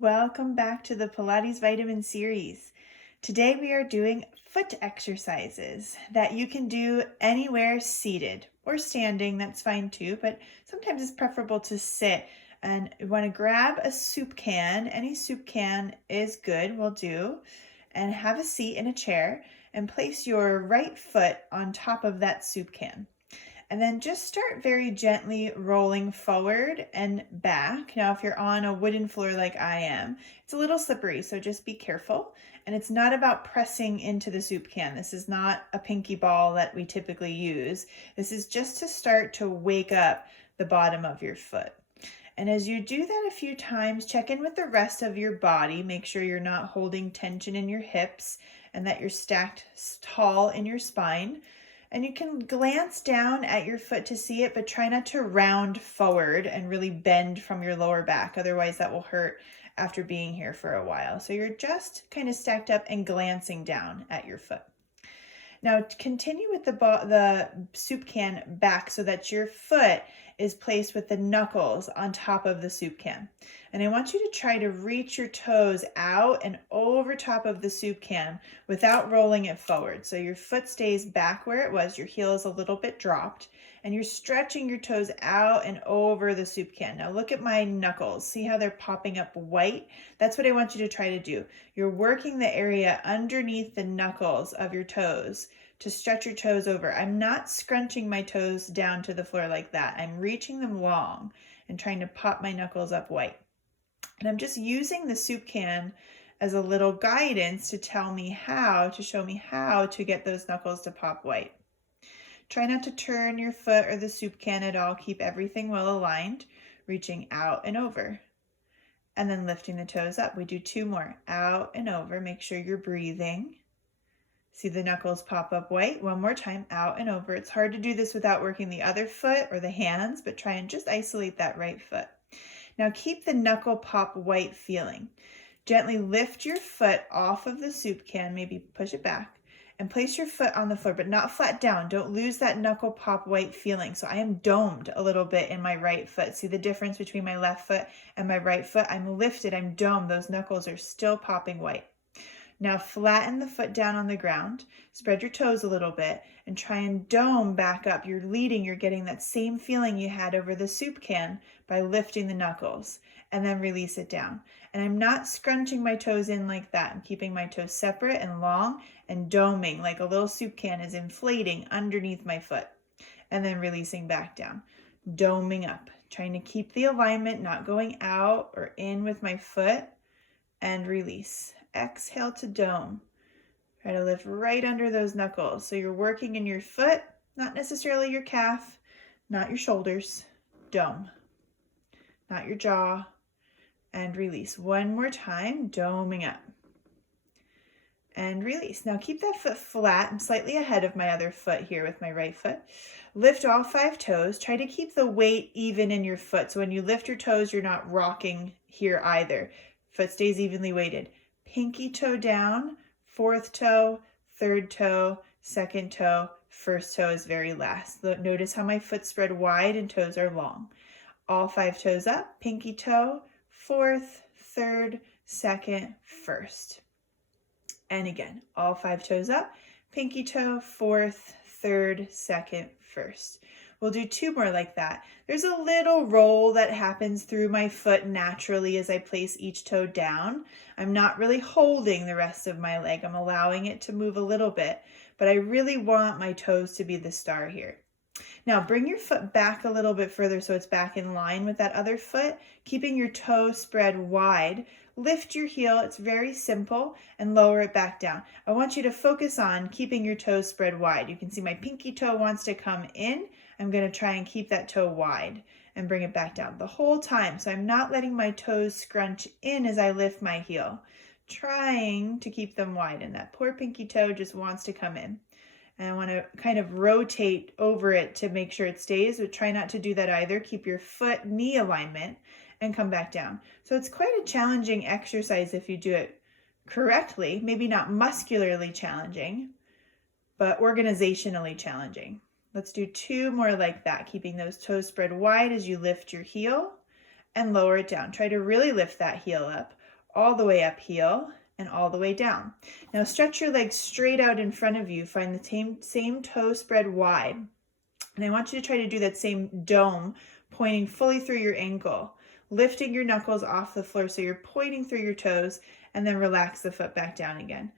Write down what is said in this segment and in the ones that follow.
Welcome back to the Pilates Vitamin series. Today we are doing foot exercises that you can do anywhere seated or standing, that's fine too, but sometimes it's preferable to sit. And you want to grab a soup can, any soup can is good, will do, and have a seat in a chair and place your right foot on top of that soup can. And then just start very gently rolling forward and back. Now, if you're on a wooden floor like I am, it's a little slippery, so just be careful. And it's not about pressing into the soup can. This is not a pinky ball that we typically use. This is just to start to wake up the bottom of your foot. And as you do that a few times, check in with the rest of your body. Make sure you're not holding tension in your hips and that you're stacked tall in your spine. And you can glance down at your foot to see it, but try not to round forward and really bend from your lower back. Otherwise, that will hurt after being here for a while. So you're just kind of stacked up and glancing down at your foot. Now continue with the soup can back so that your foot is placed with the knuckles on top of the soup can. And I want you to try to reach your toes out and over top of the soup can without rolling it forward. So your foot stays back where it was, your heel is a little bit dropped, and you're stretching your toes out and over the soup can. Now look at my knuckles. See how they're popping up white? That's what I want you to try to do. You're working the area underneath the knuckles of your toes to stretch your toes over. I'm not scrunching my toes down to the floor like that. I'm reaching them long and trying to pop my knuckles up white. And I'm just using the soup can as a little guidance to show me how to get those knuckles to pop white. Try not to turn your foot or the soup can at all. Keep everything well aligned, reaching out and over. And then lifting the toes up. We do two more. Out and over. Make sure you're breathing. See the knuckles pop up white. One more time. Out and over. It's hard to do this without working the other foot or the hands, but try and just isolate that right foot. Now keep the knuckle pop white feeling. Gently lift your foot off of the soup can. Maybe push it back. And place your foot on the floor, but not flat down. Don't lose that knuckle pop white feeling. So I am domed a little bit in my right foot. See the difference between my left foot and my right foot? I'm lifted, I'm domed. Those knuckles are still popping white. Now flatten the foot down on the ground, spread your toes a little bit, and try and dome back up. You're leading, you're getting that same feeling you had over the soup can by lifting the knuckles, and then release it down. And I'm not scrunching my toes in like that. I'm keeping my toes separate and long and doming like a little soup can is inflating underneath my foot, and then releasing back down, doming up, trying to keep the alignment, not going out or in with my foot, and release. Exhale to dome. Try to lift right under those knuckles. So you're working in your foot, not necessarily your calf, not your shoulders. Dome. Not your jaw. And release. One more time, doming up. And release. Now keep that foot flat. I'm slightly ahead of my other foot here with my right foot. Lift all 5 toes. Try to keep the weight even in your foot. So when you lift your toes, you're not rocking here either. Foot stays evenly weighted. Pinky toe down, 4th toe, 3rd toe, 2nd toe, 1st toe is very last. Notice how my foot spread wide and toes are long. All 5 toes up, pinky toe, 4th, 3rd, 2nd, 1st. And again, all 5 toes up, pinky toe, 4th, 3rd, 2nd, 1st. We'll do 2 more like that. There's a little roll that happens through my foot naturally as I place each toe down. I'm not really holding the rest of my leg. I'm allowing it to move a little bit, but I really want my toes to be the star here. Now bring your foot back a little bit further so it's back in line with that other foot, keeping your toe spread wide. Lift your heel, it's very simple, and lower it back down. I want you to focus on keeping your toes spread wide. You can see my pinky toe wants to come in. I'm going to try and keep that toe wide and bring it back down the whole time. So I'm not letting my toes scrunch in as I lift my heel, trying to keep them wide. And that poor pinky toe just wants to come in. And I want to kind of rotate over it to make sure it stays, but try not to do that either. Keep your foot knee alignment and come back down. So it's quite a challenging exercise if you do it correctly, maybe not muscularly challenging, but organizationally challenging. Let's do 2 more like that, keeping those toes spread wide as you lift your heel and lower it down. Try to really lift that heel up. all the way up heel, and all the way down. Now stretch your legs straight out in front of you. Find the same toe spread wide. And I want you to try to do that same dome, pointing fully through your ankle, lifting your knuckles off the floor so you're pointing through your toes, and then relax the foot back down again.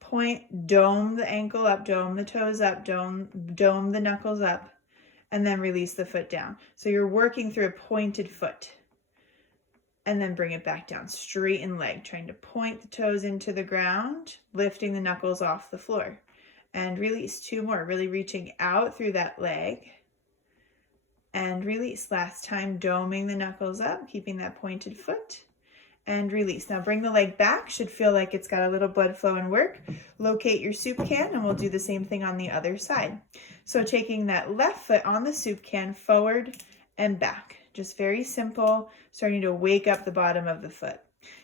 Point, dome the ankle up, dome the toes up, dome the knuckles up, and then release the foot down. So you're working through a pointed foot. And then bring it back down, straighten leg, trying to point the toes into the ground, lifting the knuckles off the floor. And release. 2 more, really reaching out through that leg. And release. Last time, doming the knuckles up, keeping that pointed foot. And release. Now bring the leg back, should feel like it's got a little blood flow and work. Locate your soup can, and we'll do the same thing on the other side. So taking that left foot on the soup can, forward and back. Just very simple, starting to wake up the bottom of the foot.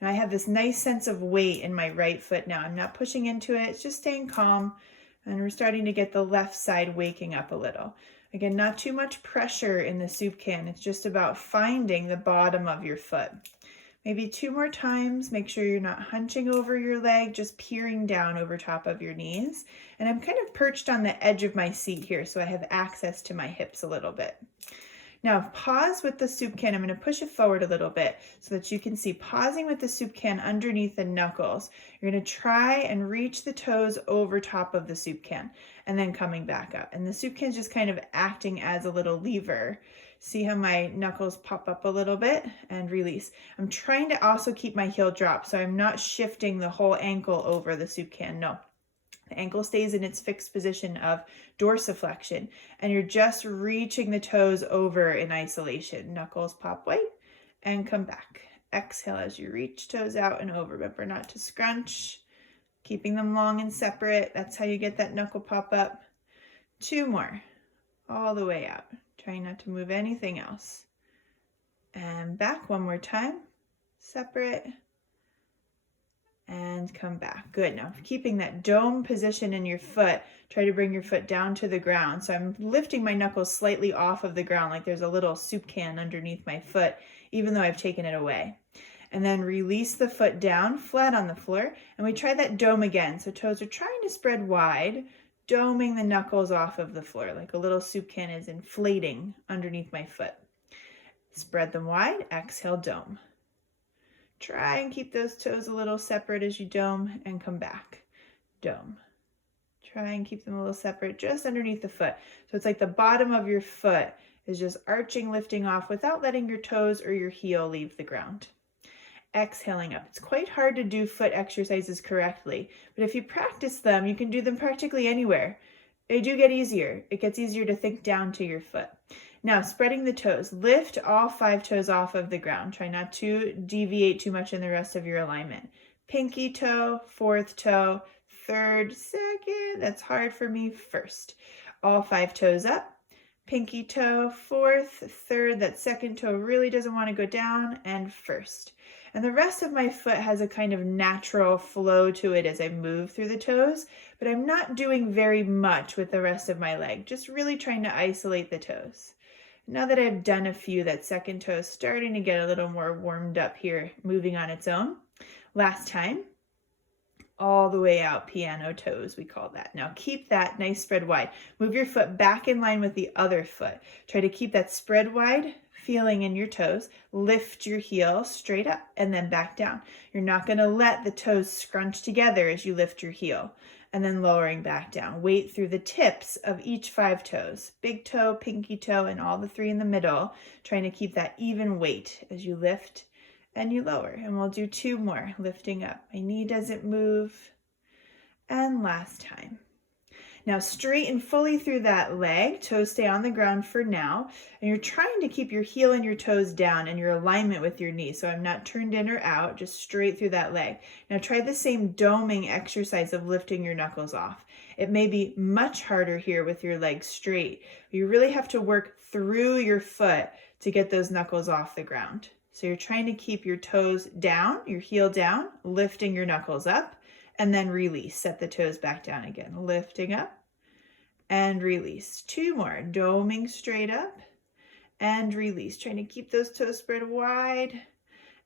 Now I have this nice sense of weight in my right foot now. I'm not pushing into it, it's just staying calm. And we're starting to get the left side waking up a little. Again, not too much pressure in the soup can. It's just about finding the bottom of your foot. Maybe 2 more times. Make sure you're not hunching over your leg, just peering down over top of your knees. And I'm kind of perched on the edge of my seat here, so I have access to my hips a little bit. Now pause with the soup can. I'm going to push it forward a little bit so that you can see, pausing with the soup can underneath the knuckles. You're going to try and reach the toes over top of the soup can and then coming back up. And the soup can is just kind of acting as a little lever. See how my knuckles pop up a little bit and release. I'm trying to also keep my heel dropped, so I'm not shifting the whole ankle over the soup can. No. The ankle stays in its fixed position of dorsiflexion, and you're just reaching the toes over in isolation. Knuckles pop white and come back. Exhale as you reach toes out and over. Remember not to scrunch, keeping them long and separate. That's how you get that knuckle pop up. 2 more, all the way out. Trying not to move anything else. And back 1 more time, separate. And come back. Good. Now keeping that dome position in your foot, try to bring your foot down to the ground. So I'm lifting my knuckles slightly off of the ground, like there's a little soup can underneath my foot, even though I've taken it away. And then release the foot down flat on the floor. And we try that dome again. So toes are trying to spread wide, doming the knuckles off of the floor, like a little soup can is inflating underneath my foot. Spread them wide, exhale, dome. Try and keep those toes a little separate as you dome and come back. Dome. Try and keep them a little separate just underneath the foot. So it's like the bottom of your foot is just arching, lifting off without letting your toes or your heel leave the ground. Exhaling up. It's quite hard to do foot exercises correctly, but if you practice them, you can do them practically anywhere. They do get easier. It gets easier to think down to your foot. Now, spreading the toes. Lift all 5 toes off of the ground. Try not to deviate too much in the rest of your alignment. Pinky toe, 4th toe, 3rd, 2nd. That's hard for me. 1st. All 5 toes up. Pinky toe, 4th, 3rd. That 2nd toe really doesn't want to go down. And 1st. And the rest of my foot has a kind of natural flow to it as I move through the toes, but I'm not doing very much with the rest of my leg, just really trying to isolate the toes. Now that I've done a few, that 2nd toe is starting to get a little more warmed up here, moving on its own. Last time, all the way out, piano toes, we call that. Now keep that nice spread wide. Move your foot back in line with the other foot. Try to keep that spread wide, feeling in your toes. Lift your heel straight up and then back down. You're not going to let the toes scrunch together as you lift your heel. And then lowering back down. Weight through the tips of each 5 toes. Big toe, pinky toe, and all the 3 in the middle. Trying to keep that even weight as you lift and you lower. And we'll do 2 more. Lifting up. My knee doesn't move. And last time. Now straighten fully through that leg. Toes stay on the ground for now. And you're trying to keep your heel and your toes down and your alignment with your knee. So I'm not turned in or out, just straight through that leg. Now try the same doming exercise of lifting your knuckles off. It may be much harder here with your legs straight. You really have to work through your foot to get those knuckles off the ground. So you're trying to keep your toes down, your heel down, lifting your knuckles up, and then release. Set the toes back down again. Lifting up and release. 2 more. Doming straight up and release. Trying to keep those toes spread wide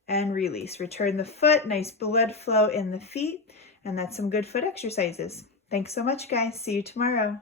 and release. Return the foot, nice blood flow in the feet, and that's some good foot exercises. Thanks so much, guys. See you tomorrow.